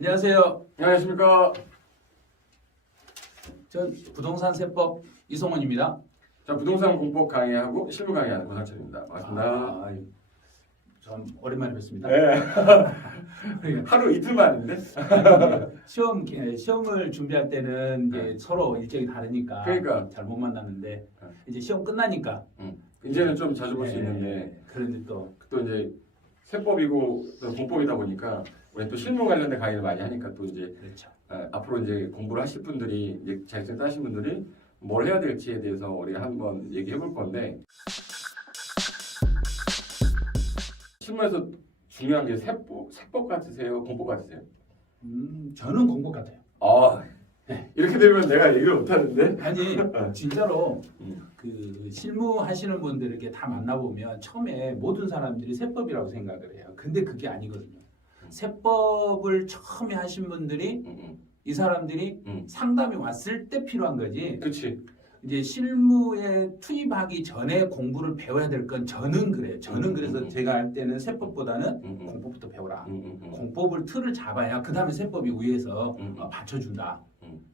안녕하세요. 안녕하십니까. 전 부동산 세법 이성원입니다. 자, 부동산 공법 강의하고 실무 강의하는 고상철입니다. 반갑습니다. 전 오랜만에 뵙습니다. 네. 하루 이틀 만인데? 시험을 준비할 때는 이제 서로 일정이 다르니까 그러니까. 잘 못 만났는데 이제 시험 끝나니까 이제는 좀 자주 볼 수 네, 있는데 그런데 또 이제 세법이고 또 공법이다 보니까 우리 또 실무 관련된 강의를 많이 하니까 또 이제 그렇죠. 앞으로 이제 공부를 하실 분들이 이제 자격증 따신 분들이 뭘 해야 될지에 대해서 우리가 한번 얘기해 볼 건데, 실무에서 중요한 게 세법 같으세요? 공법 같으세요? 저는 공부 같아요. 아, 이렇게 되면 내가 얘기를 못 하는데. 아니 진짜로 음. 그 실무 하시는 분들 이렇게 다 만나보면 처음에 모든 사람들이 세법이라고 생각을 해요. 근데 그게 아니거든요. 세법을 처음에 하신 분들이 이 사람들이 상담이 왔을 때 필요한 거지. 그렇지. 이제 실무에 투입하기 전에 공부를 배워야 될 건 저는 그래요. 저는 그래서 제가 할 때는 세법보다는 공법부터 배워라. 공법을 틀을 잡아야 그 다음에 세법이 위에서 받쳐준다.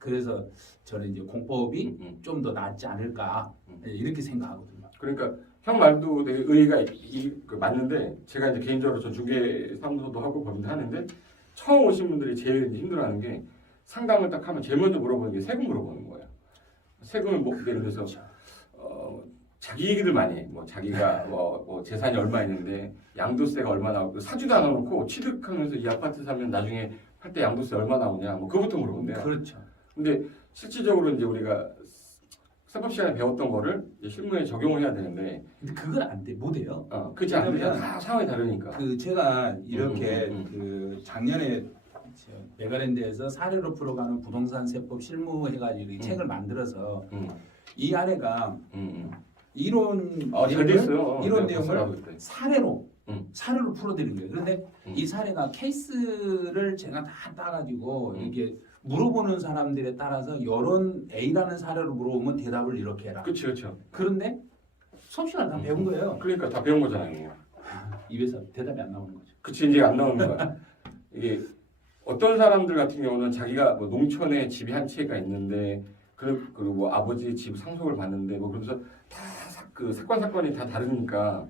그래서 저는 이제 공법이 좀 더 낫지 않을까 이렇게 생각하거든요. 그러니까 형 말도 되게 의의가 맞는데, 제가 이제 개인적으로 저 중개 사무소도 하고 법인도 하는데, 처음 오신 분들이 제일 이제 힘들어하는 게, 상담을 딱 하면 제일 먼저 물어보는 게 세금 물어보는 거예요. 세금을 뭐 예를 들어서 자기 얘기들 많이 해. 뭐 자기가 뭐 재산이 얼마 있는데 양도세가 얼마 나오고, 사주도 안 해놓고 취득하면서 이 아파트 사면 나중에 할 때 양도세 얼마 나오냐, 뭐 그거부터 물어본대요. 그렇죠. 근데 실질적으로 이제 우리가 세법 시간에 배웠던 거를 이제 실무에 적용을 해야 되는데, 근데 그건 안 돼, 못 해요. 그렇지 않으면 다 상황이 다르니까. 그 제가 이렇게 그 작년에 메가랜드에서 사례로 풀어가는 부동산 세법 실무 해가지고 이 책을 만들어서 이 안에가 이론 잘 됐어요. 이론 내가 내용을 봤어요, 그때. 사례로 풀어드린 거예요. 그런데 이 사례가 케이스를 제가 다 따가지고 이게 물어보는 사람들에 따라서 이런 A라는 사례로 물어보면 대답을 이렇게 해라. 그렇죠. 그런데 수업 시간 다 배운 거예요. 그러니까 다 배운 거잖아요. 입에서 대답이 안 나오는 거죠. 그치, 이제 안 나오는 거야. 이게 어떤 사람들 같은 경우는 자기가 뭐 농촌에 집이 한 채가 있는데, 그리고 뭐 아버지 집 상속을 받는데, 뭐 그러면서 다 그 사건이 다 다르니까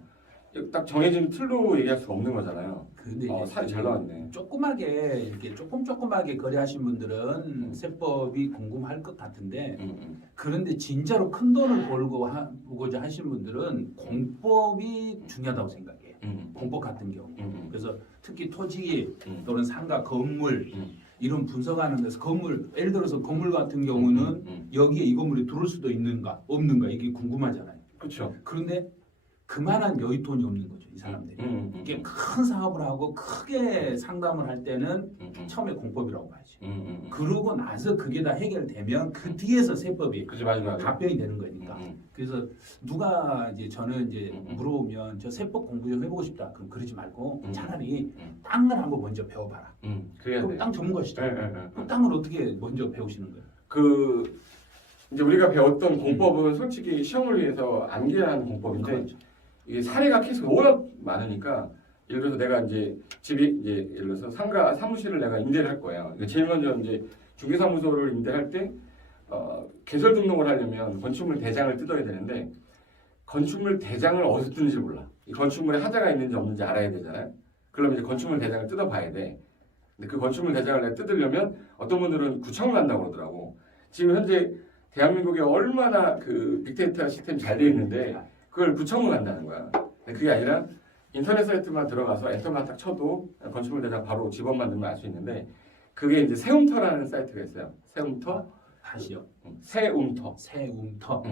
딱 정해진 틀로 얘기할 수가 없는 거잖아요. 근데 살이 잘 나왔네. 조그맣게 이렇게 조그맣게 거래하신 분들은 세법이 궁금할 것 같은데, 그런데 진짜로 큰 돈을 벌고자 하신 분들은 공법이 중요하다고 생각해요. 공법 같은 경우. 그래서 특히 토지 또는 상가, 건물 이런 분석하는 데서 건물, 예를 들어서 건물 같은 경우는 여기에 이 건물이 들어올 수도 있는가 없는가 이게 궁금하잖아요. 그렇죠. 그런데 그만한 여윳돈이 없는 거죠, 이 사람들이. 이게 큰 사업을 하고 크게 상담을 할 때는 처음에 공법이라고 봐야죠. 그러고 나서 그게 다 해결되면 그 뒤에서 세법이 그치, 마지막에 답변이 되는 거니까. 그래서 누가 이제 저는 이제 물어보면 저 세법 공부 좀 해보고 싶다. 그럼 그러지 말고 차라리 땅을 한번 먼저 배워봐라. 그래야 그럼 돼. 땅 전문가시죠. 네. 그럼 땅을 어떻게 먼저 배우시는 거예요? 이제 우리가 배웠던 공법은 솔직히 시험을 위해서 암기하는 공법인데, 그렇죠. 이게 사례가 케이스가 워낙 많으니까, 예를 들어서 내가 이제 집이 이제 예를 들어서 상가 사무실을 내가 임대를 할 거예요. 그러니까 제일 먼저 이제 중개사무소를 임대할 때 개설 등록을 하려면 건축물 대장을 뜯어야 되는데, 건축물 대장을 어디서 뜯는지 몰라. 이 건축물에 하자가 있는지 없는지 알아야 되잖아요. 그러면 이제 건축물 대장을 뜯어봐야 돼. 근데 그 건축물 대장을 내가 뜯으려면 어떤 분들은 구청을 한다고 그러더라고. 지금 현재 대한민국에 얼마나 그 빅데이터 시스템이 잘 되어 있는데 그걸 구청을 간다는 거야. 근데 그게 아니라 인터넷 사이트만 들어가서 엔터만 딱 쳐도 건축물 대장 바로 집업만 넣으면 알 수 있는데, 그게 이제 세움터라는 사이트가 있어요. 세움터. 다시요. 세움터. 세움터.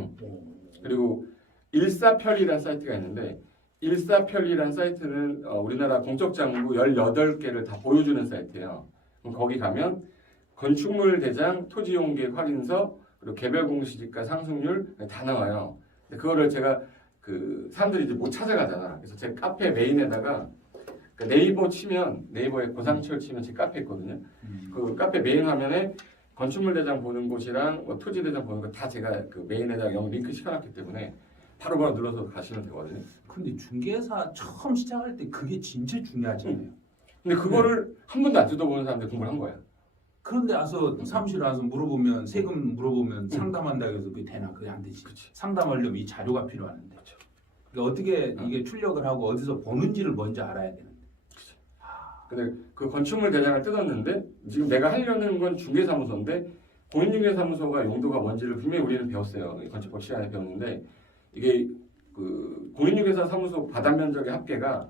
그리고 일사편리라는 사이트가 있는데, 일사편리라는 사이트는 우리나라 공적장부 18개를 다 보여주는 사이트예요. 그럼 거기 가면 건축물 대장, 토지용계획 확인서, 그리고 개별 공시지가 상승률 다 나와요. 근데 그거를 제가 그 사람들이 이제 못 찾아가잖아. 그래서 제 카페 메인에다가 그 네이버 치면, 네이버에 고상철 치면 제 카페 있거든요. 그 카페 메인 화면에 건축물 대장 보는 곳이랑 뭐 토지 대장 보는 거 다 제가 그 메인에다가 영 링크 시켜놨기 때문에 바로바로 눌러서 가시면 되거든요. 근데 중개사 처음 시작할 때 그게 진짜 중요하잖아요. 근데 그거를 한 번도 안 뜯어보는 사람들 공부를 한 거야. 그런데 와서 사무실에 와서 물어보면 세금 물어보면 상담한다고 해서 그게 되나? 그게 안 되지. 그치. 상담하려면 이 자료가 필요하는데. 그쵸. 그러니까 어떻게 이게 출력을 하고 어디서 보는지를 먼저 알아야 되는데. 근데 그 건축물 대장을 뜯었는데 지금 내가 하려는 건 중개사무소인데 공인중개사무소가 용도가 뭔지를 분명히 우리는 배웠어요. 건축법 시간에 배웠는데 이게 그 공인중개사 사무소 바닥 면적의 합계가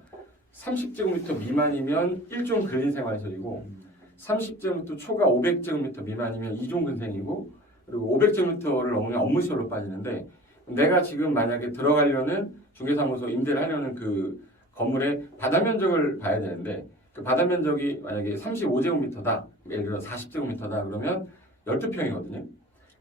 30제곱미터 미만이면 1종 근린생활시설이고 30제곱미터 초과 500제곱미터 미만이면 2종 근생이고 그리고 500제곱미터를 넘으면 업무시설로 빠지는데 내가 지금 만약에 들어가려는 중개사무소 임대를 하려는 그 건물의 바닥 면적을 봐야 되는데 그 바닥 면적이 만약에 35제곱미터다 예를 들어 40제곱미터다 그러면 12평이거든요.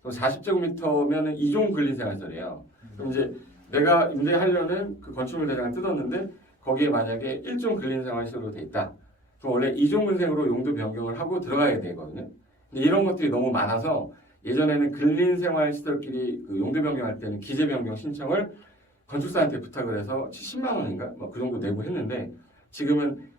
그럼 40제곱미터면 2종 근린생활시설이에요. 그럼 이제 내가 임대하려는 그 건축물 대장을 뜯었는데 거기에 만약에 1종 근린생활시설로 돼 있다. 그럼 원래 2종 근생으로 용도 변경을 하고 들어가야 되거든요. 근데 이런 것들이 너무 많아서 예전에는 근린생활시설끼리 그 용도 변경할 때는 기재 변경 신청을 건축사한테 부탁을 해서 70만 원인가 뭐 그 정도 내고 했는데 지금은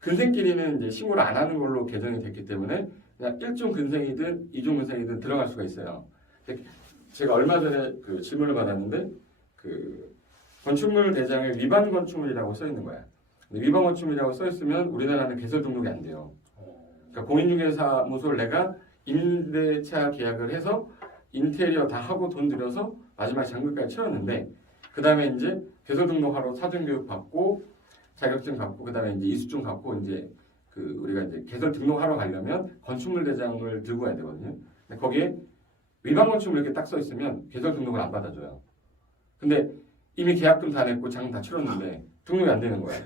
근생끼리는 이제 신고를 안 하는 걸로 개정이 됐기 때문에 그냥 1종 근생이든 2종 근생이든 들어갈 수가 있어요. 근데 제가 얼마 전에 그 질문을 받았는데 그 건축물 대장에 위반 건축물이라고 써 있는 거야. 근데 위반 건축물이라고 써 있으면 우리나라는 개설 등록이 안 돼요. 그러니까 공인중개사무소를 내가 임대차 계약을 해서 인테리어 다 하고 돈 들여서 마지막 잔금까지 치렀는데 그 다음에 이제 개설 등록하러 사전교육 받고 자격증 받고 그 다음에 이제 이수증 받고 이제 그 우리가 이제 개설 등록하러 가려면 건축물 대장을 들고 가야 되거든요. 근데 거기에 위반 건축물 이렇게 딱 써 있으면 개설 등록을 안 받아줘요. 근데 이미 계약금 다 냈고 잔금 다 치렀는데 등록이 안 되는 거예요.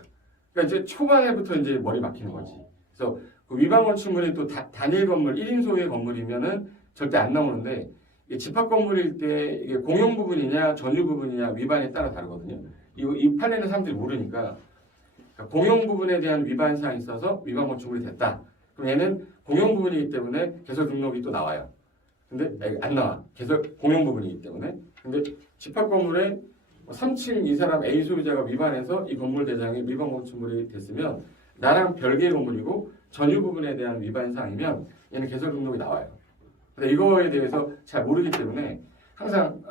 그러니까 이제 초반에부터 이제 머리 막히는 거지. 그래서 그 위반 건축물이 또 단일 건물 1인 소유의 건물이면은 절대 안 나오는데 이게 집합 건물일 때 이게 공용 부분이냐 전유 부분이냐 위반에 따라 다르거든요. 이 판례는 사람들이 모르니까 그러니까 공용 부분에 대한 위반 사항이 있어서 위반 건축물이 됐다. 그럼 얘는 공용 부분이기 때문에 개설 등록이 또 나와요. 근데 안 나와. 개설 공용 부분이기 때문에. 근데 집합 건물에 3층 이 사람 A 소유자가 위반해서 이 건물 대장이 위반 건축물이 됐으면 나랑 별개의 건물이고 전유 부분에 대한 위반 사항이면 얘는 개설 등록이 나와요. 근데 이거에 대해서 잘 모르기 때문에 항상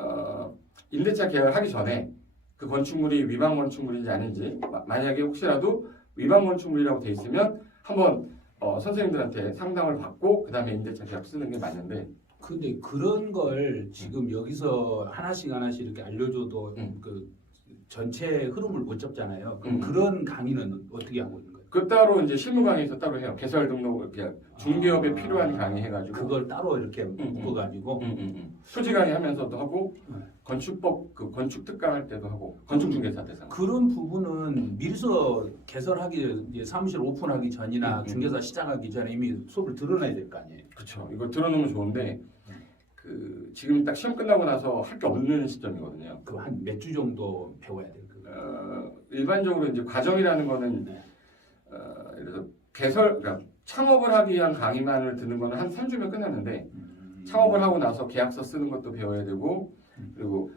임대차 계약을 하기 전에 그 건축물이 위반 건축물인지 아닌지 만약에 혹시라도 위반 건축물이라고 돼 있으면 한번 선생님들한테 상담을 받고 그 다음에 임대차 계약 쓰는 게 맞는데 근데 그런 걸 지금 여기서 하나씩 이렇게 알려줘도 그 전체 흐름을 못 잡잖아요. 그럼 그런 강의는 어떻게 하고 있는 거예요? 그 따로 이제 실무 강의에서 따로 해요. 개설 등록 이렇게 중개업에 필요한 강의 해가지고 그걸 따로 이렇게 묶어가지고 수지 강의 하면서도 하고 건축법 그 건축 특강 할 때도 하고 건축 중개사 대상. 그런 부분은 미리서 개설하기 이제 사무실 오픈하기 전이나 중개사 시작하기 전에 이미 수업을 들어놔야 될 거 아니에요. 그렇죠. 이거 들어놓으면 좋은데 그 지금 딱 시험 끝나고 나서 할 게 없는 시점이거든요. 그 한 몇 주 정도 배워야 돼요. 일반적으로 이제 과정이라는 거는 예를 들어서 그러니까 창업을 하기 위한 강의만을 듣는 거는 한 3주면 끝났는데 창업을 하고 나서 계약서 쓰는 것도 배워야 되고 그리고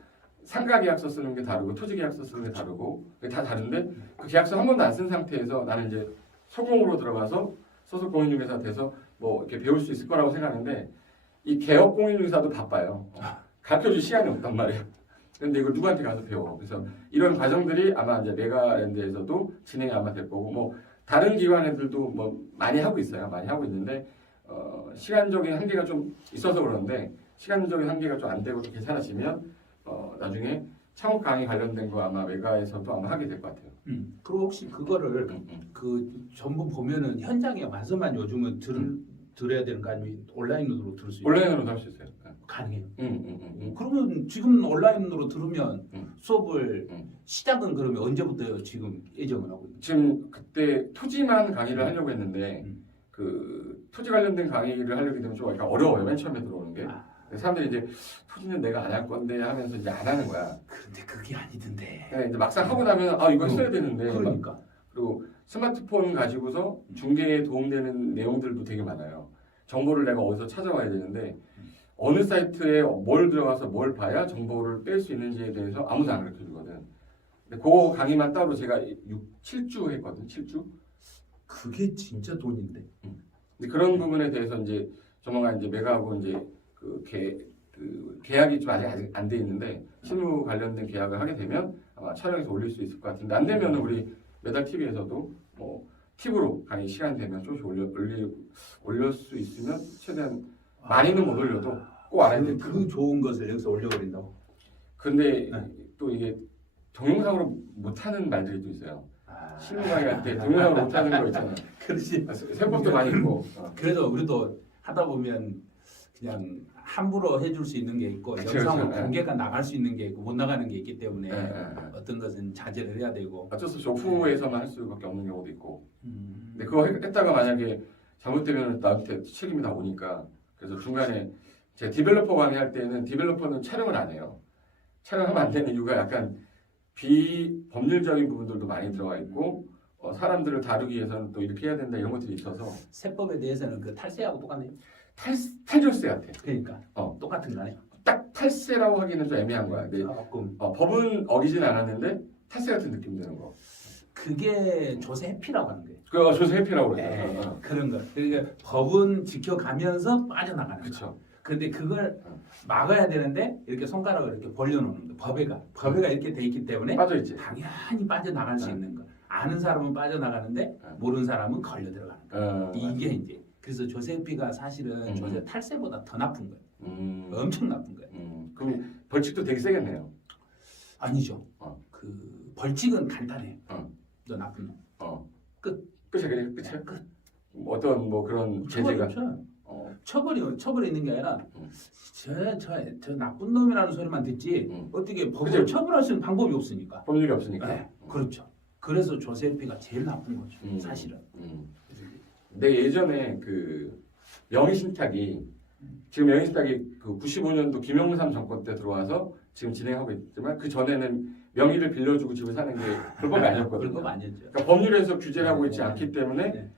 상가 계약서 쓰는 게 다르고 토지 계약서 쓰는 게 다르고 다 다른데 그 계약서 한 번도 안 쓴 상태에서 나는 이제 소공으로 들어가서 소속 공인중개사 돼서 뭐 이렇게 배울 수 있을 거라고 생각하는데 이 개업 공인중개사도 바빠요. 가르쳐줄 시간이 없단 말이에요. 근데 이걸 누구한테 가서 배워. 그래서 이런 과정들이 아마 이제 메가랜드에서도 진행이 아마 될 거고 뭐 다른 기관 애들도 뭐 많이 하고 있어요. 많이 하고 있는데 시간적인 한계가 좀 있어서 그러는데 시간적인 한계가 좀 안 되고 좀 괜찮아지면 나중에 창업 강의 관련된 거 아마 메가에서도 아마 하게 될 것 같아요. 그리고 혹시 그거를 그 전부 보면은 현장에 와서만 요즘은 들어야 되는 거 아니면 온라인으로 들을 수 있어요? 온라인으로도 할 수 있어요. 가능해요. 그러면 지금 온라인으로 들으면 수업을 시작은 그러면 언제부터 지금 예정을 하고 있나요? 지금 그때 토지만 강의를 하려고 했는데 그 토지 관련된 강의를 하려고 되면 좀 약간 어려워요. 맨 처음에 들어오는 게. 사람들이 이제 토지는 내가 안 할 건데 하면서 이제 안 하는 거야. 그런데 그게 아니던데. 근데 이제 막상 하고 나면 이거 했어야 되는데. 그러니까. 그리고 스마트폰 가지고서 중개에 도움되는 내용들도 되게 많아요. 정보를 내가 어디서 찾아와야 되는데 어느 사이트에 뭘 들어가서 뭘 봐야 정보를 뺄 수 있는지에 대해서 아무도 안 가르쳐 주거든. 근데 그 강의만 따로 제가 7주 했거든. 7주? 그게 진짜 돈인데. 근데 그런 부분에 대해서 이제 조만간 이제 메가하고 이제 그 계약이 좀 아직 안 돼 있는데 실무 관련된 계약을 하게 되면 아마 촬영해서 올릴 수 있을 것 같은데 안 되면은 우리 메달 TV에서도 뭐 팁으로 강의 시간 되면 조금씩 올릴 수 있으면 최대한 많이는 못 올려도 꼭 알아야 될 그 좋은 것을 여기서 올려버린다고. 근데 네. 또 이게 동영상으로 못하는 말들이 또 있어요. 실무 강의할 때 동영상으로 못하는 거 있잖아요. 그렇지. 세법도 많이 있고. 그래도 우리도 하다 보면 그냥 함부로 해줄 수 있는 게 있고 그쵸, 영상으로 그쵸. 공개가 나갈 수 있는 게 있고 못 나가는 게 있기 때문에 네. 어떤 것은 자제를 해야 되고. 어쩔 수 없이 오프에서만 할 수밖에 없는 경우도 있고. 음. 근데 그거 했다가 만약에 잘못되면 나한테 책임이 다 오니까. 그래서 중간에 제 디벨로퍼 강의할 때는 디벨로퍼는 촬영을 안 해요. 촬영하면 안 되는 이유가 약간 비법률적인 부분들도 많이 들어가 있고 사람들을 다루기 위해서는 또 이렇게 해야 된다 이런 것들이 있어서 세법에 대해서는 그 탈세하고 똑같네요. 탈절세 같아. 그러니까 어. 똑같은 거네. 딱 탈세라고 하기는 좀 애매한 거야. 근데 조금 법은 어기진 않았는데 탈세 같은 느낌 드는 거. 그게 조세 회피라고 하는 거예요. 그 조세 회피라고 네, 그러죠. 그런 거. 그러니까 법은 지켜가면서 빠져나가는 거. 그렇죠. 근데 그걸 막아야 되는데 이렇게 손가락을 이렇게 벌려놓는 거. 법에가 이렇게 돼 있기 때문에 빠져 있지. 당연히 빠져나갈 수 네. 있는 거. 아는 사람은 빠져나가는데 모르는 사람은 걸려 들어가는 거. 이게 이제 그래서 조세피가 사실은 조세 탈세보다 더 나쁜 거예요. 엄청 나쁜 거예요. 그럼 벌칙도 되게 세겠네요. 아니죠. 어. 그 벌칙은 간단해. 어. 너 나쁜 놈. 끝이야 그냥 끝이야. 끝. 어떤 뭐 그런 처벌이 제재가. 없어요. 처벌이 있는 게 아니라 저 나쁜 놈이라는 소리만 듣지 어떻게 법으로 그죠. 처벌할 수 있는 방법이 없으니까. 법률이 없으니까. 네, 그렇죠. 그래서 조세피가 제일 나쁜 거죠. 사실은. 내 예전에 그 명의신탁이 지금 명의신탁이 그 95년도 김영삼 정권 때 들어와서 지금 진행하고 있지만 그 전에는 명의를 빌려주고 집을 사는 게 불법이 아니었거든요. 불법 아니었죠. 그러니까 법률에서 규제를 하고 있지 않기 때문에 네.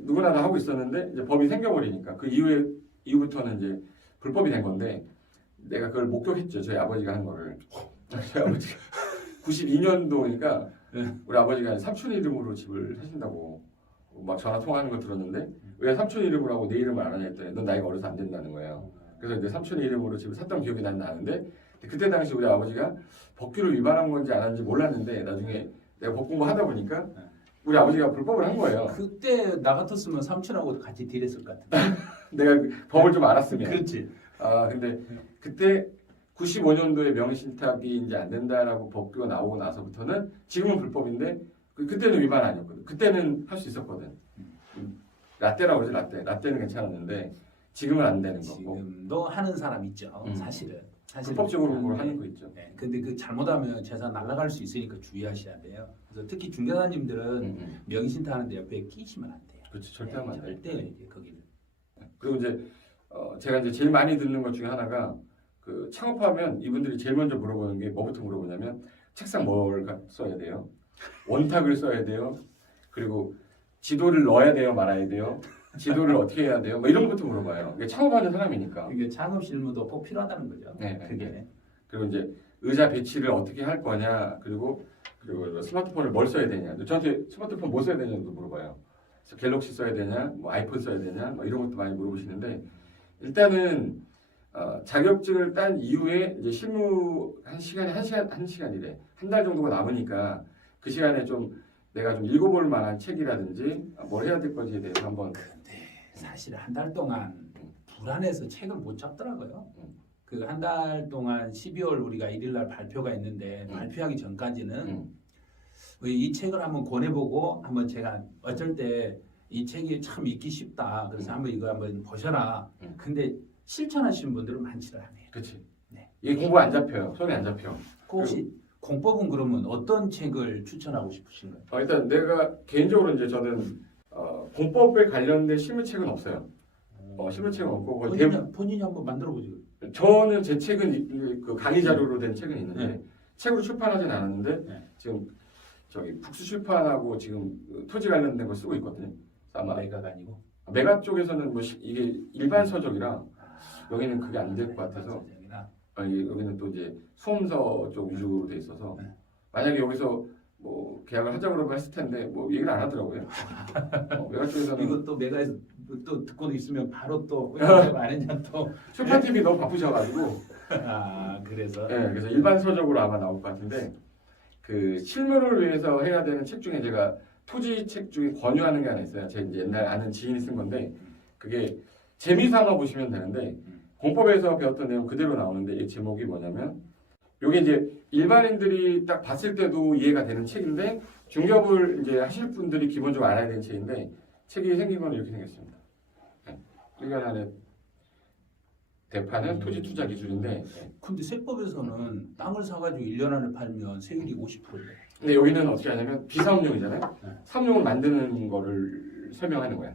누구나 다 하고 있었는데 이제 법이 생겨버리니까 그 이후부터는 이제 불법이 된 건데 내가 그걸 목격했죠. 저희 아버지가 하는 거를. 저희 아버지가 92년도니까 우리 아버지가 삼촌 이름으로 집을 사신다고 막 전화 통화하는 걸 들었는데 왜 삼촌 이름으로 하고 내 이름을 안 하냐 했더니 넌 나이가 어려서 안 된다는 거예요. 그래서 이제 삼촌 이름으로 집을 샀던 기억이 나는데 그때 당시 우리 아버지가 법규를 위반한 건지 안 한지 몰랐는데 나중에 내가 법 공부하다 보니까 우리 아버지가 불법을 한 거예요. 그때 나 같았으면 삼촌하고 같이 딜했을 것 같은데. 내가 그 법을 좀 알았으면. 그렇지. 근데 그때 95년도에 명의신탁이 이제 안 된다라고 법규가 나오고 나서부터는 지금은 불법인데 그때는 위반 아니었거든. 그때는 할 수 있었거든. 라떼라고 그러지 라떼는 괜찮았는데 지금은 안 되는 거고. 지금도 하는 사람 있죠. 사실은. 불법적으로 그걸 하는 거 있죠. 네, 근데 그 잘못하면 재산 날아갈 수 있으니까 주의하셔야 돼요. 그래서 특히 중개사님들은 명의신탁 하는데 옆에 끼시면 안 돼요. 그렇지 절대 하면 안 돼. 절대 이제 거기는. 그리고 이제 제가 이제 제일 많이 듣는 것 중에 하나가 그 창업하면 이분들이 제일 먼저 물어보는 게 뭐부터 물어보냐면 책상 뭘 써야 돼요? 원탁을 써야 돼요? 그리고 지도를 넣어야 돼요? 말아야 돼요? 지도를 어떻게 해야 돼요? 뭐 이런 것부터 물어봐요. 이게 창업하는 사람이니까. 이게 창업 실무도 꼭 필요하다는 거죠. 네, 그게. 네. 그리고 이제 의자 배치를 어떻게 할 거냐, 그리고 스마트폰을 뭘 써야 되냐. 저한테 스마트폰 뭐 써야 되냐도 물어봐요. 그래서 갤럭시 써야 되냐, 뭐 아이폰 써야 되냐, 뭐 이런 것도 많이 물어보시는데 일단은 자격증을 딴 이후에 이제 실무 한 시간이래. 한 달 정도가 남으니까 그 시간에 좀 내가 좀 읽어볼 만한 책이라든지 뭘 해야 될 건지에 대해서 한번. 근데 사실 한 달 동안 불안해서 책을 못 잡더라고요. 그 한 달 동안 12월 우리가 1일 날 발표가 있는데 발표하기 전까지는 이 책을 한번 권해보고 한번 제가 어쩔 때 이 책이 참 읽기 쉽다. 그래서 한번 이거 한번 보셔라. 근데 실천하시는 분들은 많지를 않아요. 그렇지. 네. 이게 공부 안 잡혀요. 손에 안 잡혀. 혹시 공법은 그러면 어떤 책을 추천하고 싶으신가요? 일단 내가 개인적으로 이제 저는 공법에 관련된 실무책은 없어요. 실무책은 없고 본인이 한번 만들어보죠. 저는 제 책은 그 강의 자료로 된 책은 있는데 책으로 출판하진 않았는데 지금 저기 북수출판하고 지금 토지 관련된 거 쓰고 있거든요. 아마 메가가 아니고 메가 쪽에서는 뭐 이게 일반 서적이라 여기는 그게 안 될 것 같아서 여기는 또 이제 수험서 쪽 위주로 돼 있어서 만약에 여기서 뭐 계약을 하자고 그러고 했을 텐데 뭐 얘기를 안 하더라고요. 외가 쪽에서는 이것도 메가에서 또 듣고 있으면 바로 또 왜 안 했냐 또. 슈파 TV 너무 바쁘셔가지고. 그래서. 네, 그래서 일반서적으로 아마 나올 것 같은데 그 실무를 위해서 해야 되는 책 중에 제가 토지 책 중에 권유하는 게 하나 있어요. 제 이제 옛날 아는 지인이 쓴 건데 그게 재미삼아 보시면 되는데 공법에서 배웠던 내용 그대로 나오는데 이 제목이 뭐냐면 요게 이제 일반인들이 딱 봤을 때도 이해가 되는 책인데 중개업을 이제 하실 분들이 기본적으로 알아야 되는 책인데 책이 생긴 건 이렇게 생겼습니다. 1년 안에 대파는 토지 투자 기술인데 근데 세법에서는 땅을 사가지고 1년 안에 팔면 세율이 50%래. 근데 여기는 어떻게 하냐면 비사업용이잖아요. 네. 사업용을 만드는 거를 설명하는 거야.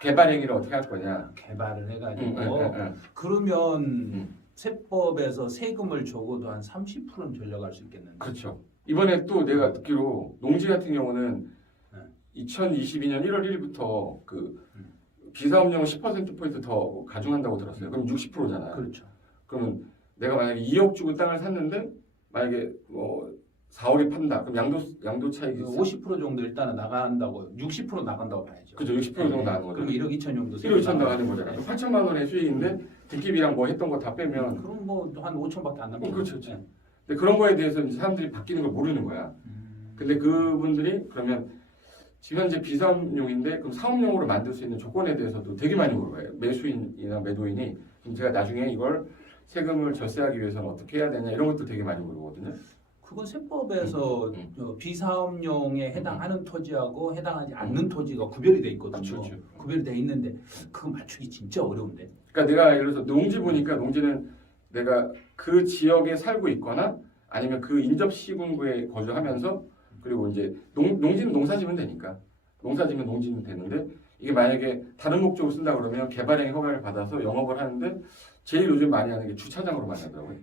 개발 행위를 어떻게 할 거냐. 개발을 해가지고 응. 그러면 세법에서 세금을 적어도 한 30%는 절약할 수 있겠는데. 그렇죠. 이번에 또 내가 듣기로 농지 같은 경우는 2022년 1월 1일부터 그 비사업용을 10%포인트 더 가중한다고 들었어요. 그럼 60%잖아요. 그렇죠. 그러면 내가 만약에 2억 주고 땅을 샀는데 만약에 뭐 4억에 판다. 그럼 양도 차익이 50% 정도 일단은 나간다고 60% 나간다고 봐야죠. 그죠. 60% 정도 나가는 거죠. 그럼 1억 2천 정도 1억 2천 나가는 거잖아요. 8천만 원의 수익인데 등기비랑 뭐 했던 거 다 빼면 그럼 뭐 한 5천밖에 안 남죠. 그렇죠. 근데 그런 거에 대해서 이제 사람들이 바뀌는 걸 모르는 거야. 근데 그분들이 그러면 지금 현재 비사업용인데 그럼 사업용으로 만들 수 있는 조건에 대해서도 되게 많이 물어봐요. 매수인이나 매도인이 그럼 제가 나중에 이걸 세금을 절세하기 위해서는 어떻게 해야 되냐 이런 것도 되게 많이 물어보거든요. 그건 세법에서 비사업용에 해당하는 토지하고 해당하지 않는 토지가 구별이 돼 있거든요. 그렇죠. 구별이 돼 있는데 그거 맞추기 진짜 어려운데. 그러니까 내가 예를 들어서 농지 보니까 농지는 내가 그 지역에 살고 있거나 아니면 그 인접 시군구에 거주하면서 그리고 이제 농지는 농사지면 되니까 농사지면 농지는 되는데 이게 만약에 다른 목적으로 쓴다 그러면 개발행위 허가를 받아서 영업을 하는데 제일 요즘 많이 하는 게 주차장으로 많이 하더라고요.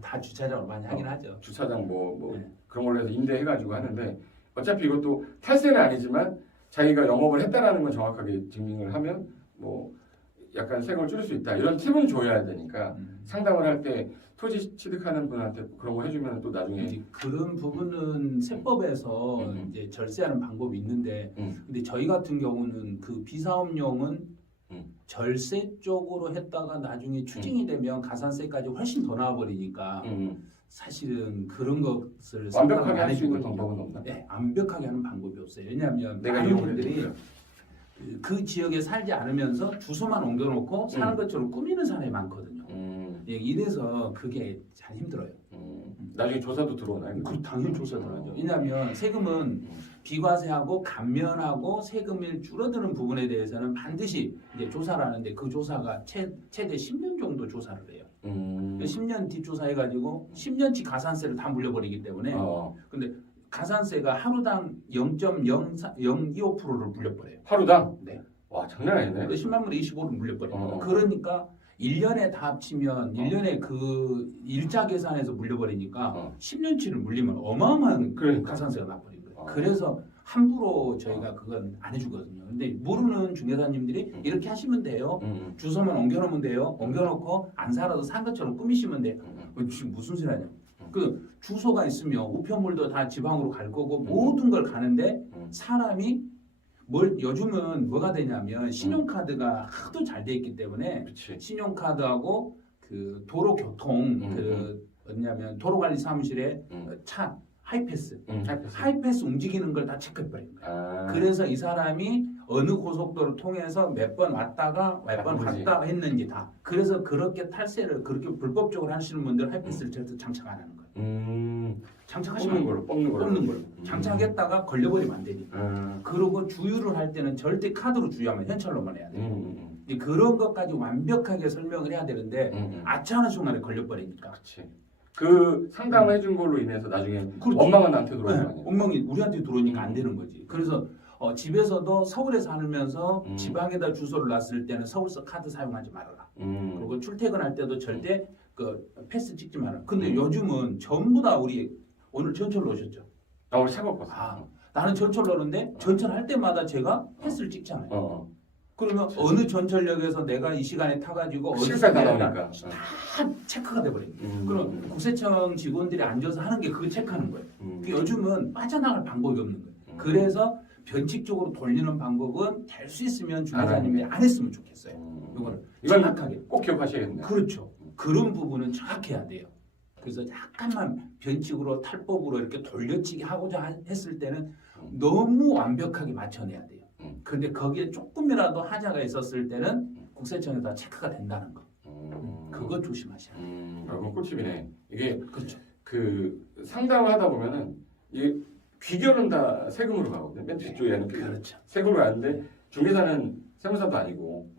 다 주차장으로 많이 하긴 하죠. 주차장 뭐 네. 그런 걸로 해서 임대해가지고 하는데 어차피 이것도 탈세는 아니지만 자기가 영업을 했다라는 건 정확하게 증명을 하면 뭐 약간 세금을 줄일 수 있다 이런 팁은 줘야 되니까 상담을 할 때 토지 취득하는 분한테 그런 거 해주면 또 나중에 이제 그런 부분은 세법에서 이제 절세하는 방법이 있는데 근데 저희 같은 경우는 그 비사업용은 절세 쪽으로 했다가 나중에 추징이 되면 가산세까지 훨씬 더 나와버리니까 사실은 그런 것을 완벽하게 할 안 수 있는 해주거든요. 방법은 없나? 네, 완벽하게 하는 방법이 없어요. 왜냐하면 내가 많은 이용을 분들이 해주니까. 그 지역에 살지 않으면서 주소만 옮겨놓고 사는 것처럼 꾸미는 사람이 많거든요. 예, 이래서 그게 잘 힘들어요. 나중에 조사도 들어오나요? 그 당연히 조사 들어가죠. 왜냐하면 세금은 비과세하고 감면하고 세금이 줄어드는 부분에 대해서는 반드시 이제 조사를 하는데 그 조사가 최대 10년 정도 조사를 해요. 10년 뒷조사해가지고 10년치 가산세를 다 물려버리기 때문에 근데 가산세가 하루당 0.025%를 물려버려요. 하루당? 네. 와 장난 아니네. 10만 분의 25를 물려버려요. 그러니까 1년에 다 합치면 1년에 그 일자 계산해서 물려버리니까 10년치를 물리면 어마어마한 그러니까. 가산세가 나버린 거예요. 그래서 함부로 저희가 그건 안 해주거든요. 근데 모르는 중개사님들이 이렇게 하시면 돼요. 주소만 옮겨놓으면 돼요. 옮겨놓고 안 살아도 산 것처럼 꾸미시면 돼요. 지금 무슨 소리 하냐. 그 주소가 있으면 우편물도 다 지방으로 갈 거고 모든 걸 가는데 사람이 요즘은 뭐가 되냐면 신용카드가 하도 잘 돼 있기 때문에 그치. 신용카드하고 그 도로교통 그 뭐냐면 도로관리사무실에 차 하이패스 하이패스 움직이는 걸 다 체크해버린 거예요. 그래서 이 사람이 어느 고속도로 통해서 몇 번 왔다가 몇 번 갔다 했는지 다. 그래서 그렇게 탈세를 그렇게 불법적으로 하시는 분들 하이패스를 절대 장착 안 하는 거예요. 장착하시면 뽑는 걸로. 장착했다가 걸려버리면 안 되니까. 그리고 주유를 할 때는 절대 카드로 주유하면 현찰로만 해야 돼요. 그런 것까지 완벽하게 설명을 해야 되는데 아차하는 순간에 걸려버리니까. 그렇지. 그 상담을 해준 걸로 인해서 나중에 엄마가 나한테 들어오는 거 아니야? 엉망이 우리한테 들어오니까 안 되는 거지. 그래서 집에서도 서울에 살면서 지방에다 주소를 놨을 때는 서울서 카드 사용하지 말아라. 그리고 출퇴근할 때도 절대 그 패스 찍지 마라. 근데 요즘은 전부 다 우리 오늘 전철로 오셨죠? 우리 차 갖고 왔어. 나는 전철로 오는데 전철할 때마다 제가 패스를 찍잖아요. 그러면 어느 전철역에서 내가 이 시간에 타가지고 어디 시간 다 나오니까 다 체크가 돼버립니다. 그럼 국세청 직원들이 앉아서 하는 게 그거 체크하는 거예요. 요즘은 빠져나갈 방법이 없는 거예요. 그래서 변칙적으로 돌리는 방법은 될 수 있으면 중개사님이 안 했으면 좋겠어요. 이거를 이건 정확하게. 꼭 기억하셔야겠네요. 그렇죠. 그런 부분은 정확해야 돼요. 그래서 약간만 변칙으로 탈법으로 이렇게 돌려치기 하고자 했을 때는 너무 완벽하게 맞춰내야 돼요. 그런데 거기에 조금이라도 하자가 있었을 때는 국세청에다 체크가 된다는 거. 그거 조심하셔야 돼요. 여러분 꿀팁이네. 이게 그렇죠. 그 상담을 하다 보면은 이 귀결은 다 세금으로 가거든요. 맨 뒤쪽에는 그렇죠. 세금으로 가는데 중개사는 세무사도 아니고,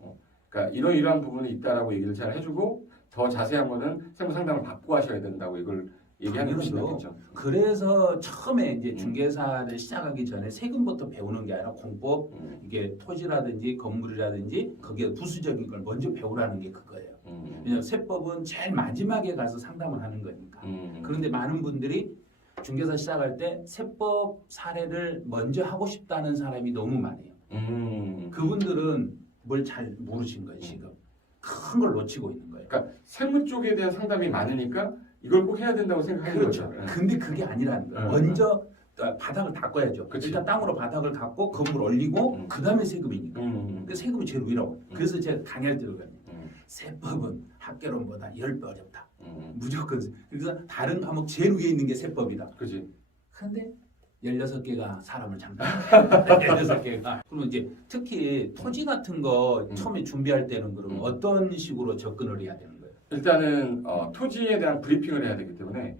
그러니까 이러이러한 부분이 있다라고 얘기를 잘 해주고 더 자세한 거는 세무 상담을 받고 하셔야 된다고 이걸 얘기하는 것이 낫겠죠. 그래서 처음에 이제 중개사를 시작하기 전에 세금부터 배우는 게 아니라 공법, 이게 토지라든지 건물이라든지 거기에 부수적인 걸 먼저 배우라는 게 그거예요. 왜냐하면 세법은 제일 마지막에 가서 상담을 하는 거니까. 그런데 많은 분들이 중개사 시작할 때 세법 사례를 먼저 하고 싶다는 사람이 너무 많아요. 그분들은 뭘 잘 모르신 거예요. 지금 큰 걸 놓치고 있는 거예요. 그러니까 세무 쪽에 대한 상담이 많으니까 이걸 꼭 해야 된다고 생각하는 그렇죠. 거죠. 근데 그게 아니라는 거예요. 먼저 바닥을 닦아야죠. 그치. 일단 땅으로 바닥을 닦고 건물 올리고 그 다음에 세금이니까. 그 세금이 제일 위라고. 그래서 제가 강의할 때 그러거든요. 세법은 학개론보다 10배 어렵다. 무조건. 그래서 다른 과목 제일 위에 있는 게 세법이다. 그렇지. 근데 16개가 사람을 잡는다. 16개가. 그러면 이제 특히 토지 같은 거 처음에 준비할 때는 그러면 어떤 식으로 접근을 해야 되는 거예요? 일단은 토지에 대한 브리핑을 해야 되기 때문에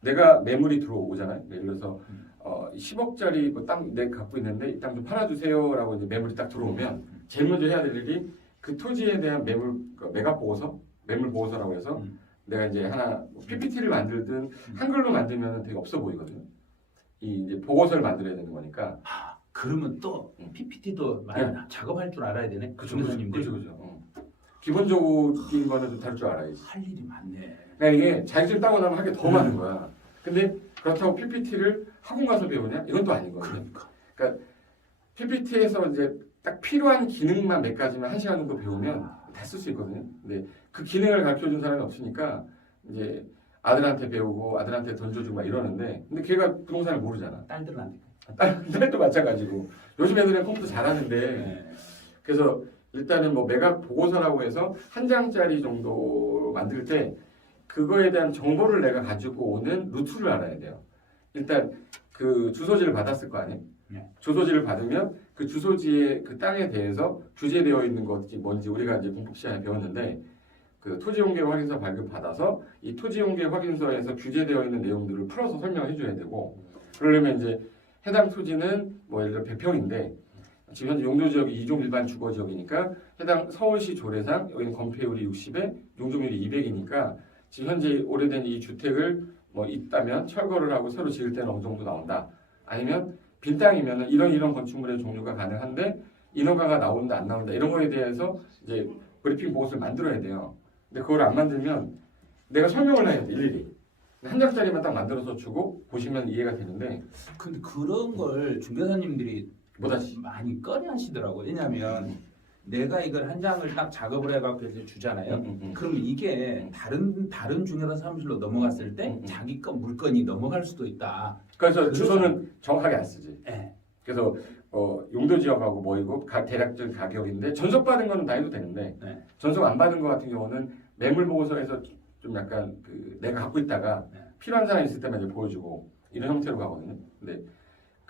내가 매물이 들어오잖아요. 예를 들어서 10억짜리 뭐 땅 내 갖고 있는데 이 땅 좀 팔아주세요라고 이제 매물이 딱 들어오면 제일 먼저 해야 될 일이 그 토지에 대한 매물 매각 보고서, 매물 보고서라고 해서 내가 이제 하나 PPT를 만들든 한글로 만들면 되게 없어 보이거든요. 이 이제 보고서를 만들어야 되는 거니까. 그러면 또 PPT도 작업할 줄 알아야 되네. 그렇죠. 중개사님들. 그렇죠. 기본적인 거는 좀 다룰 줄 알아야지. 할 일이 많네. 그러니까 이게 자격증 따고 나면 할 게 더 많은 거야. 근데 그렇다고 PPT를 학원 가서 배우냐? 이건 또 아니거든요. 그러니까 PPT에서 이제 딱 필요한 기능만 몇 가지만 1시간 정도 배우면 다 쓸 수 있거든요. 근데 그 기능을 가르쳐 준 사람이 없으니까 이제 아들한테 배우고 아들한테 던져주고 막 이러는데 근데 걔가 부동산을 모르잖아. 딸들은 안 돼. 딸도 마찬가지고 요즘 애들은 컴퓨터 잘하는데 그래서 일단은 뭐 매각 보고서라고 해서 한 장짜리 정도 만들 때 그거에 대한 정보를 내가 가지고 오는 루트를 알아야 돼요. 일단 그 주소지를 받았을 거 아니에요? 주소지를 받으면 그 주소지의 그 땅에 대해서 규제되어 있는 것이 뭔지 우리가 이제 공법 시간에 배웠는데 그 토지용계 확인서 발급 받아서 이 토지용계 확인서에서 규제되어 있는 내용들을 풀어서 설명해 줘야 되고 그러려면 이제 해당 토지는 뭐 예를 들어 100평인데 지금 현재 용도지역이 2종 일반 주거지역이니까 해당 서울시 조례상 여기는 건폐율이 60에 용적률이 200이니까 지금 현재 오래된 이 주택을 뭐 있다면 철거를 하고 새로 지을 때는 어느 정도 나온다. 아니면 빈 땅이면 이런 건축물의 종류가 가능한데 인허가가 나온다 안 나온다 이런 거에 대해서 이제 브리핑 보고서를 만들어야 돼요. 근데 그걸 안 만들면 내가 설명을 해야 돼 일일이. 한 장짜리만 딱 만들어서 주고 보시면 이해가 되는데 근데 그런 걸 중개사님들이 못하지. 많이 꺼려 하시더라고요. 왜냐하면 내가 이걸 한 장을 딱 작업을 해갖고 이제 주잖아요. 그러면 이게 다른 중개사 사무실로 넘어갔을 때 자기 거 물건이 넘어갈 수도 있다. 그래서 주소는 정확하게 안 쓰지. 네. 그래서 용도 지역하고 뭐이고 대략적인 가격인데 전속 받은 거는 다 해도 되는데 네. 전속 안 받은 거 같은 경우는 매물 보고서에서 좀 약간 그 내가 갖고 있다가 필요한 사람이 있을 때만 이제 보여주고 이런 형태로 가거든요. 근데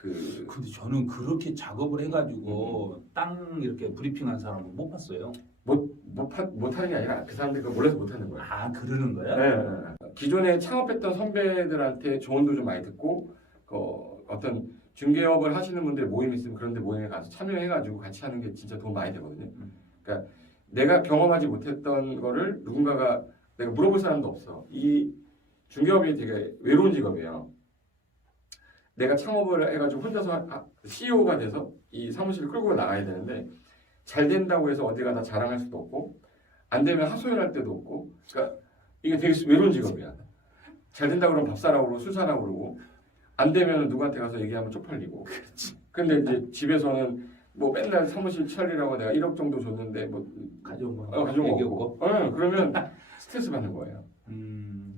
근데 저는 그렇게 작업을 해가지고 땅 이렇게 브리핑한 사람은 못 봤어요. 못하는 게 아니라 그 사람들이 그걸 몰라서 못하는 거예요. 아 그러는 거야? 네. 기존에 창업했던 선배들한테 조언도 좀 많이 듣고 어떤 중개업을 하시는 분들 모임 있으면 그런 데 모임에 가서 참여해가지고 같이 하는 게 진짜 도움 많이 되거든요. 그러니까 내가 경험하지 못했던 거를 누군가가 내가 물어볼 사람도 없어. 이 중개업이 되게 외로운 직업이에요. 내가 창업을 해가지고 혼자서 CEO가 돼서 이 사무실을 끌고 나가야 되는데 잘 된다고 해서 어디 가다 자랑할 수도 없고 안 되면 하소연할 때도 없고 그러니까 이게 되게 외로운 직업이야. 잘 된다고 그러면 밥 사라고 그러고 술 사라고 그러고 안 되면 누구한테 가서 얘기하면 쪽팔리고 근데 이제 집에서는 뭐 맨날 사무실 처리라고 내가 1억 정도 줬는데 뭐 가져온 거 가져온 거 얘기하고. 없고. 그러면 스트레스 받는 거예요.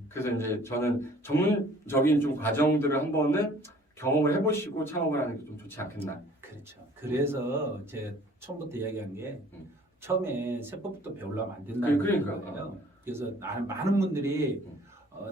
그래서 이제 저는 전문적인 좀 과정들을 한 번은 경험을 해보시고 창업을 하는 게 좀 좋지 않겠나. 그렇죠. 그래서 제가 처음부터 이야기한 게 처음에 세법부터 배우려면 안 된다는 그러니까. 거예요. 그래서 많은 분들이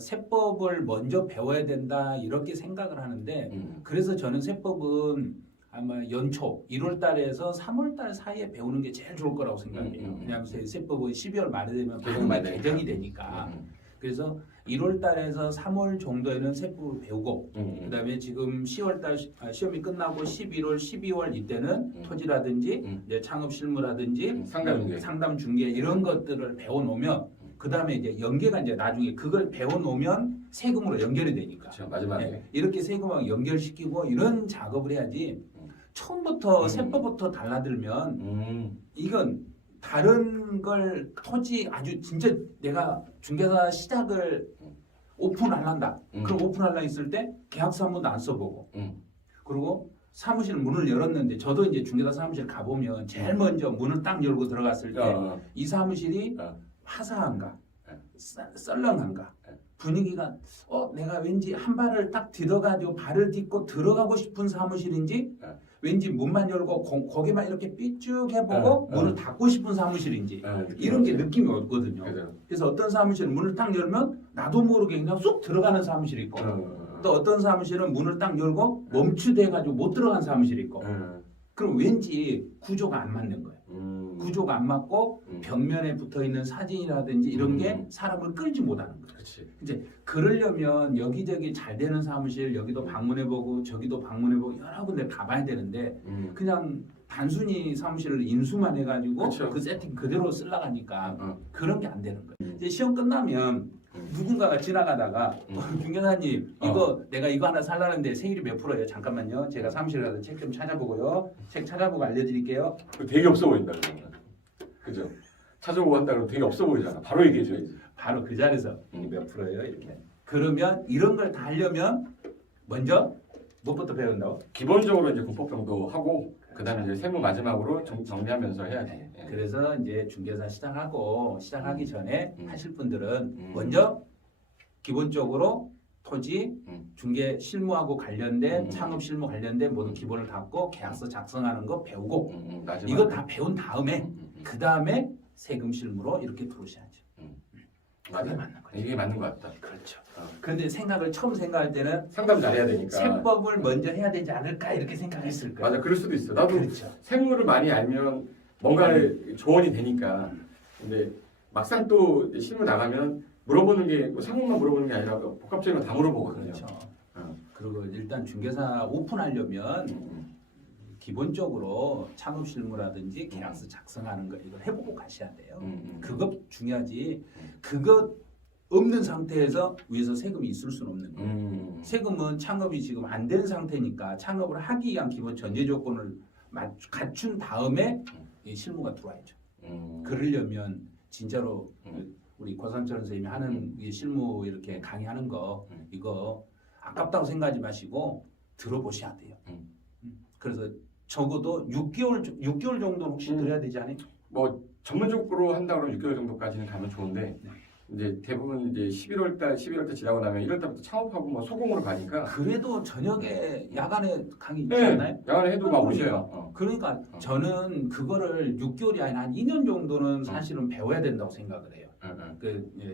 세법을 먼저 배워야 된다 이렇게 생각을 하는데 그래서 저는 세법은 아마 연초 1월 달에서 3월 달 사이에 배우는 게 제일 좋을 거라고 생각해요. 왜냐하면 세법은 12월 말에 되면 개정이 되니까. 그래서 1월 달에서 3월 정도에는 세법을 배우고 그다음에 지금 10월 달 시험이 끝나고 11월, 12월 이때는 토지라든지 이제 창업 실무라든지 상담 중개 이런 것들을 배워 놓으면 그다음에 이제 연계가 이제 나중에 그걸 배워 놓으면 세금으로 연결이 되니까. 그렇죠. 마지막에. 네, 이렇게 세금하고 연결시키고 이런 작업을 해야지 처음부터 세법부터 달라들면 이건 다른 걸 토지 아주 진짜 내가 중개사 시작을 오픈하려다. 그럼 오픈하려 했을 때 계약서 한 번도 안 써보고 그리고 사무실 문을 열었는데 저도 이제 중개사 사무실 가보면 제일 먼저 문을 딱 열고 들어갔을 때 이 사무실이 화사한가 썰렁한가 분위기가 내가 왠지 한 발을 딱 디뎌가지고 발을 딛고 들어가고 싶은 사무실인지 왠지 문만 열고 거기만 이렇게 삐쭉해보고 문을 닫고 싶은 사무실인지 이런 게 느낌이 오거든요. 그래서 어떤 사무실은 문을 딱 열면 나도 모르게 그냥 쑥 들어가는 사무실이 있고 또 어떤 사무실은 문을 딱 열고 멈추돼가지고 못 들어간 사무실이 있고 그럼 왠지 구조가 안 맞는 거예요. 구조가 안 맞고 벽면에 붙어있는 사진이라든지 이런 게 사람을 끌지 못하는 거예요. 이제 그러려면 여기저기 잘 되는 사무실 여기도 방문해보고 저기도 방문해보고 여러 군데 가봐야 되는데 그냥 단순히 사무실을 인수만 해가지고 그 세팅 그대로 쓰려가니까 그런 게 안 되는 거예요. 이제 시험 끝나면 누군가가 지나가다가 중개사님 이거 내가 이거 하나 살라는데 세율이 몇 프로예요? 잠깐만요. 제가 사무실에 가서 책 좀 찾아보고요. 책 찾아보고 알려드릴게요. 되게 없어 보인다. 그죠? 찾아보고 한다 그러면 되게 없어 보이잖아. 바로 얘기해줘야지. 바로 그 자리에서 이게 몇 프로예요? 이렇게. 그러면 이런 걸 다 하려면 먼저 무엇부터 배운다고? 기본적으로 이제 군법 정도 하고 그다음에 이제 세무 마지막으로 정리하면서 해야지. 그래서 이제 중개사 시작하기 전에 하실 분들은 먼저 기본적으로 토지, 중개 실무하고 관련된 창업 실무 관련된 모든 기본을 닫고 계약서 작성하는 거 배우고 이거 다 배운 다음에 그 다음에 세금 실무로 이렇게 들어오셔야죠. 그게 맞는 거죠. 이게 맞는 것 같다. 그렇죠. 그런데 처음 생각할 때는 상담 잘해야 되니까 세법을 먼저 해야 되지 않을까 이렇게 생각했을 거예요. 맞아, 그럴 수도 있어. 나도 그렇죠. 세무를 많이 알면 뭔가를 조언이 되니까. 근데 막상 또 실무 나가면 물어보는 게 뭐 상품만 물어보는 게 아니라 복합적인 거 다 물어보거든요. 그렇죠. 그리고 일단 중개사 오픈하려면 기본적으로 창업 실무라든지 계약서 작성하는 거 이걸 해보고 가셔야 돼요. 그것 중요하지. 그것 없는 상태에서 위에서 세금이 있을 수는 없는 거예요. 세금은 창업이 지금 안 된 상태니까 창업을 하기 위한 기본 전제 조건을 갖춘 다음에 이 실무가 들어와야죠. 그러려면 진짜로 우리 고상철 선생님이 하는 이 실무 이렇게 강의하는 거 이거 아깝다고 생각하지 마시고 들어보셔야 돼요. 그래서 적어도 6개월 정도는 혹시 들어야 되지 않아요? 뭐 전문적으로 한다 그러면 6개월 정도까지는 가면 좋은데 이제 대부분 이제 11월 달 지나고 나면 1월 달부터 창업하고 뭐 소공으로 가니까 그래도 저녁에 야간에 강의 있지 네, 않나요? 야간에 해도 막 오셔요. 그러니까 저는 그거를 6개월이 아니라 한 2년 정도는 사실은 배워야 된다고 생각을 해요.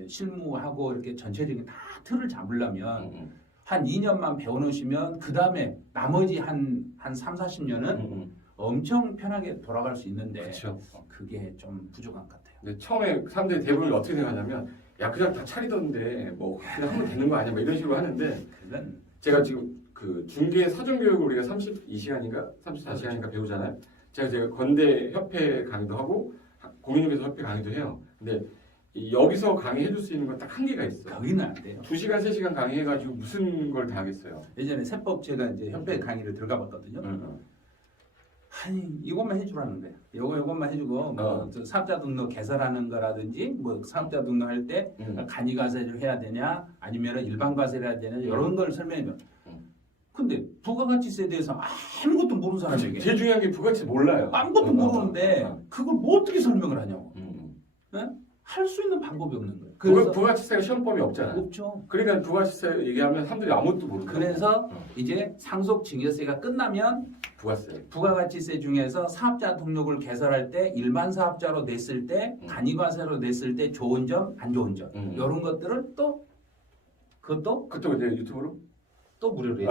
실무하고 이렇게 전체적인 다 틀을 잡으려면 한 2년만 배워놓으시면 그 다음에 나머지 한 3, 40년은 엄청 편하게 돌아갈 수 있는데 그렇죠. 그게 좀 부족한 것 같아요. 근데 처음에 사람들이 대부분 어떻게 생각하냐면 야 그냥 다 차리던데 뭐 그냥 하면 되는 거 아니야 뭐 이런 식으로 하는데 제가 지금 그 중개 사전 교육을 우리가 32시간인가 34시간인가 배우잖아요. 제가 건대 협회 강의도 하고 공인중개사 협회 강의도 해요. 근데 여기서 강의해 줄 수 있는 건 딱 한계가 있어. 거기는 안 돼요. 2시간, 3시간 강의해가지고 무슨 걸 다 하겠어요. 예전에 세법 제가 이제 협회 강의를 들어가 봤거든요. 아니 이것만 해주라는 거예요. 요것만 해주고 뭐 사업자 등록 개설하는 거라든지 뭐 사업자 등록할 때 간이 과세를 해야 되냐 아니면 일반 과세를 해야 되냐 이런 걸 설명해요. 근데 부가가치세에 대해서 아무것도 모르는 사람에게 제일 중요한 게 부가치 몰라요. 아무것도 모르는데 그걸 뭐 어떻게 설명을 하냐고. 네? 할 수 있는 방법이 없는 거예요. 그래서 부가치세가 시험법이 없잖아요. 없죠. 그러니까 부가치세 얘기하면 사람들이 아무것도 모르고. 그래서 이제 상속증여세가 끝나면 부가세. 부가가치세 중에서 사업자 등록을 개설할 때 일반 사업자로 냈을 때 간이과세로 냈을 때 좋은 점, 안 좋은 점 이런 것들을 또 그것도 이제 유튜브로? 또 무료로 해요.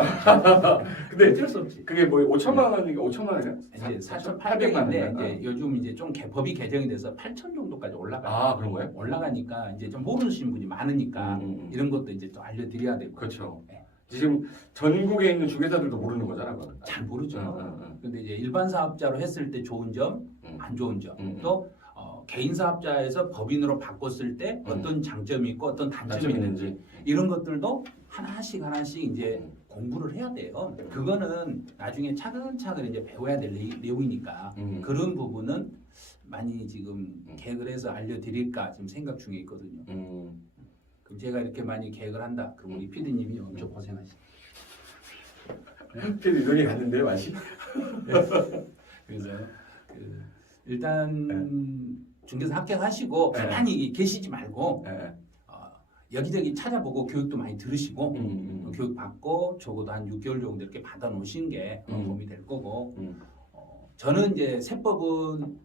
근데 어쩔 수 없지. 그게 뭐 5천만 원인가 5천만 원이야? 이제 4,800만 4,800인데 원인가? 이제 요즘 이제 좀 법이 개정이 돼서 8천 정도까지 올라가요. 아 그런 거예요? 올라가니까 이제 좀 모르시는 분이 많으니까 이런 것도 이제 또 알려드려야 되고. 그렇죠. 네. 지금 전국에 있는 중개사들도 모르는 거잖아. 그건. 잘 모르죠. 응. 근데 이제 일반 사업자로 했을 때 좋은 점, 안 좋은 점, 응. 또 개인 사업자에서 법인으로 바꿨을 때 어떤 장점이 있고 어떤 단점이 있는지 이런 것들도 하나씩 이제 공부를 해야 돼요. 그거는 나중에 차근차근 이제 배워야 될 내용이니까 그런 부분은 많이 지금 계획을 해서 알려드릴까 지금 생각 중에 있거든요. 그럼 제가 이렇게 많이 계획을 한다. 그럼 우리 PD님이 엄청 고생하시. PD 눈이 갔는데요, 맛이? 그래서 일단 중개사 합격하시고 가만히 계시지 말고 여기저기 찾아보고 교육도 많이 들으시고 교육 받고 적어도 한 6개월 정도 이렇게 받아 놓으신 게 도움이 될 거고 저는 이제 세법은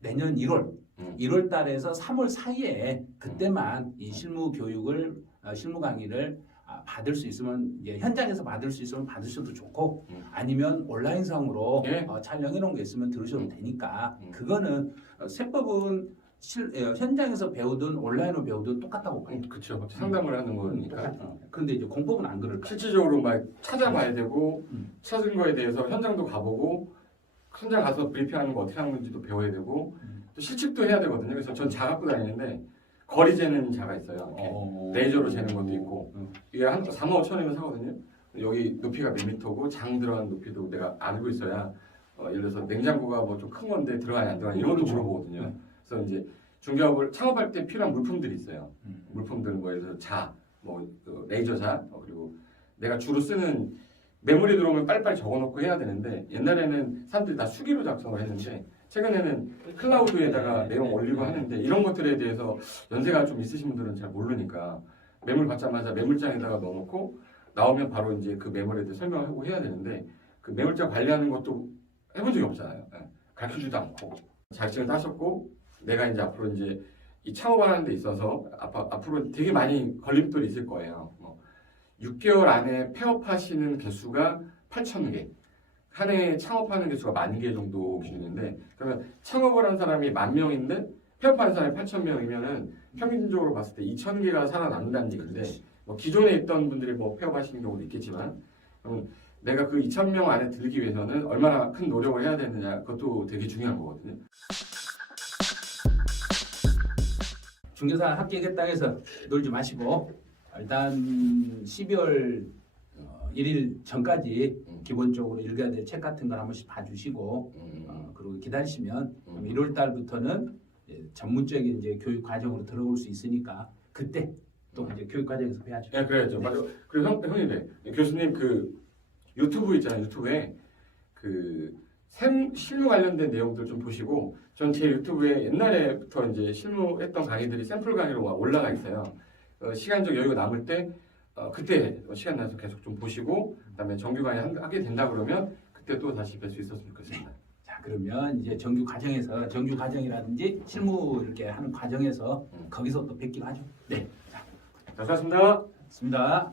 내년 1월 달에서 3월 사이에 그때만 이 실무 교육을 실무 강의를 받을 수 있으면 이제 현장에서 받을 수 있으면 받으셔도 좋고 아니면 온라인상으로 촬영해 놓은 게 있으면 들으셔도 되니까 그거는 세법은 현장에서 배우든 온라인으로 배우든 똑같다고 봐요. 그렇죠. 상담을 하는 거니까. 근데 이제 공법은 안 그럴까? 실질적으로 막 찾아봐야 되고 찾은 거에 대해서 현장도 가보고 현장 가서 브리핑하는 거 어떻게 하는 건지도 배워야 되고 또 실측도 해야 되거든요. 그래서 전 자 갖고 다니는데 거리 재는 자가 있어요. 레이저로 재는 것도 있고 이게 한 4만 5천 원이면 사거든요. 여기 높이가 몇 미터고 장 들어간 높이도 내가 알고 있어야 예를 들어서 냉장고가 뭐 좀 큰 건데 들어가냐 안 들어가냐 이런 것도 물어보거든요. 그래서 이제 중개업을 창업할 때 필요한 물품들이 있어요. 물품들 뭐 예를 들어서 레이저 자 그리고 내가 주로 쓰는 메모리 들어오면 빨리빨리 적어놓고 해야 되는데 옛날에는 사람들이 다 수기로 작성을 했는데 최근에는 클라우드에다가 내용 올리고 하는데 이런 것들에 대해서 연세가 좀 있으신 분들은 잘 모르니까 매물 받자마자 매물장에다가 넣어놓고 나오면 바로 이제 그 매물에 대해 설명하고 해야 되는데 그 매물장 관리하는 것도 해본 적이 없잖아요. 가르쳐주지도 않고 자격증을 따셨고 내가 이제 앞으로 이제 이 창업하는 데 있어서 앞으로 되게 많이 걸림돌이 있을 거예요. 6개월 안에 폐업하시는 개수가 8,000개. 한 해에 창업하는 개수가 10,000개 정도 기준인데 그러면 창업을 한 사람이 10,000명인데 폐업하는 사람이 8,000명이면은 평균적으로 봤을 때 2,000개가 살아남는다는 얘기인데 기존에 있던 분들이 폐업하시는 경우도 있겠지만 내가 그 2,000명 안에 들기 위해서는 얼마나 큰 노력을 해야 되느냐 그것도 되게 중요한 거거든요. 중개사 합격했다 해서 놀지 마시고 일단 12월 1일 전까지 기본적으로 읽어야 될 책 같은 걸 한 번씩 봐주시고 그리고 기다리시면 1월 달부터는 전문적인 이제 교육 과정으로 들어올 수 있으니까 그때 또 이제 교육 과정에서 배워야죠. 네, 그래야죠. 맞아. 그리고 형님, 교수님 그 유튜브 있잖아요. 유튜브에 그 실무 관련된 내용들 좀 보시고 전 제 유튜브에 옛날에부터 이제 실무했던 강의들이 샘플 강의로 올라가 있어요. 시간적 여유가 남을 때 그때 시간 나서 계속 좀 보시고 그다음에 정규 강의 하게 된다 그러면 그때 또 다시 뵐 수 있었으면 좋겠습니다. 자 그러면 이제 정규 과정이라든지 실무 이렇게 하는 과정에서 거기서 또 뵙기로 하죠. 네. 자, 수고하셨습니다. 좋습니다.